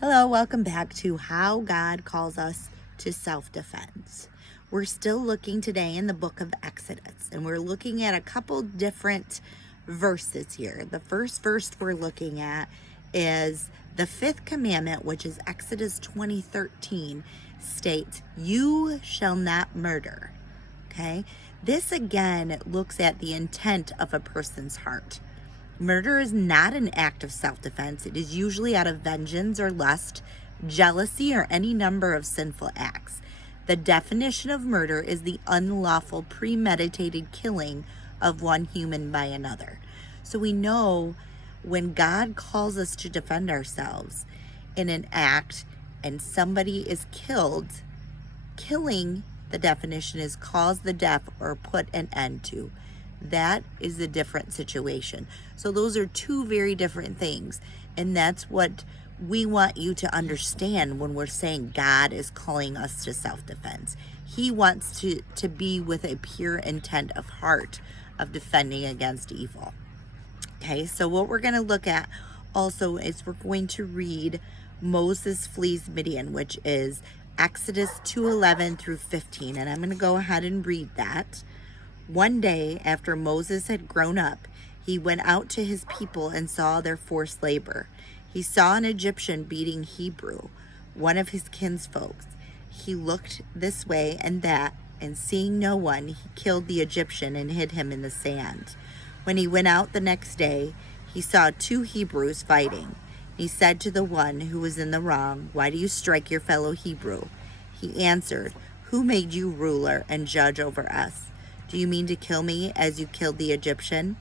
Hello, welcome back to How God Calls Us to Self-Defense. We're still looking today in the book of Exodus, and we're looking at a couple different verses here. The first verse we're looking at is the fifth commandment, which is Exodus 20:13, states, "You shall not murder." Okay? This again looks at the intent of a person's heart. Murder is not an act of self-defense. It is usually out of vengeance or lust, jealousy, or any number of sinful acts. The definition of murder is the unlawful, premeditated killing of one human by another. So we know when God calls us to defend ourselves in an act and somebody is killed, killing, the definition is cause the death or put an end to. That is a different situation. So those are two very different things. And that's what we want you to understand when we're saying God is calling us to self-defense. He wants to be with a pure intent of heart of defending against evil. Okay, so what we're going to look at also is we're going to read Moses flees Midian, which is Exodus 2:11 through 15. And I'm going to go ahead and read that. One day, after Moses had grown up, he went out to his people and saw their forced labor. He saw an Egyptian beating Hebrew, one of his kinsfolks. He looked this way and that, and seeing no one, he killed the Egyptian and hid him in the sand. When he went out the next day, he saw two Hebrews fighting. He said to the one who was in the wrong, "Why do you strike your fellow Hebrew?" He answered, "Who made you ruler and judge over us? Do you mean to kill me as you killed the Egyptian?"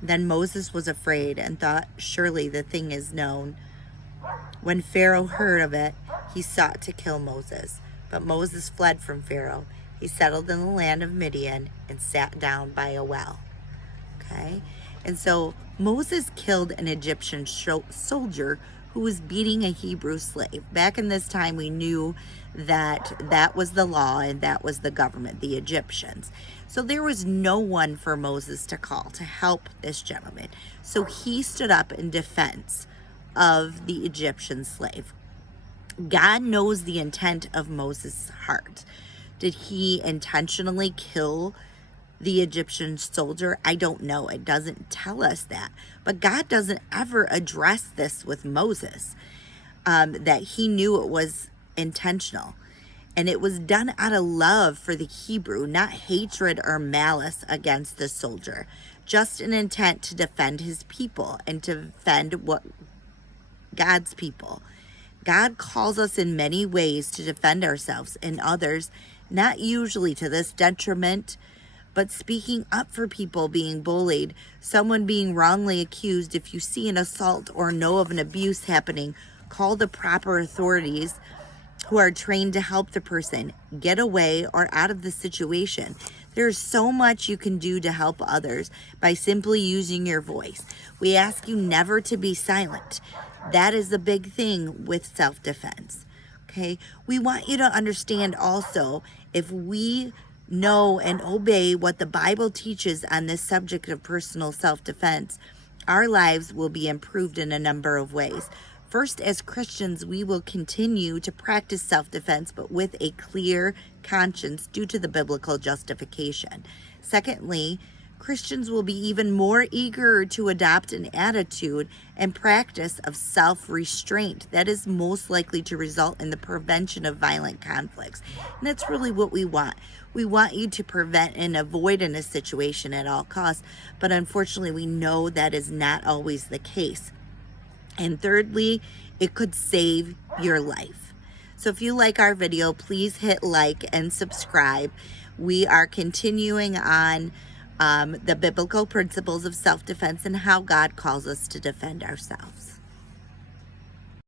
Then Moses was afraid and thought, "Surely the thing is known." When Pharaoh heard of it, he sought to kill Moses. But Moses fled from Pharaoh. He settled in the land of Midian and sat down by a well. Okay? And so Moses killed an Egyptian soldier who was beating a Hebrew slave. Back in this time, we knew that that was the law and that was the government, the Egyptians. So there was no one for Moses to call to help this gentleman. So he stood up in defense of the Egyptian slave. God knows the intent of Moses' heart. Did he intentionally kill the Egyptian soldier? I don't know. It doesn't tell us that. But God doesn't ever address this with Moses, that he knew it was intentional. And it was done out of love for the Hebrew, not hatred or malice against the soldier. Just an intent to defend his people and to defend what God's people. God calls us in many ways to defend ourselves and others, not usually to this detriment, but speaking up for people being bullied, someone being wrongly accused. If you see an assault or know of an abuse happening, call the proper authorities who are trained to help the person get away or out of the situation. There's so much you can do to help others by simply using your voice. We ask you never to be silent. That is the big thing with self-defense. Okay? We want you to understand also, if we know and obey what the Bible teaches on this subject of personal self-defense, our lives will be improved in a number of ways. First, as Christians, we will continue to practice self-defense, but with a clear conscience due to the biblical justification. Secondly, Christians will be even more eager to adopt an attitude and practice of self-restraint that is most likely to result in the prevention of violent conflicts. And that's really what we want. We want you to prevent and avoid in a situation at all costs, but unfortunately we know that is not always the case. And thirdly, it could save your life. So if you like our video, please hit like and subscribe. We are continuing on the biblical principles of self-defense and how God calls us to defend ourselves.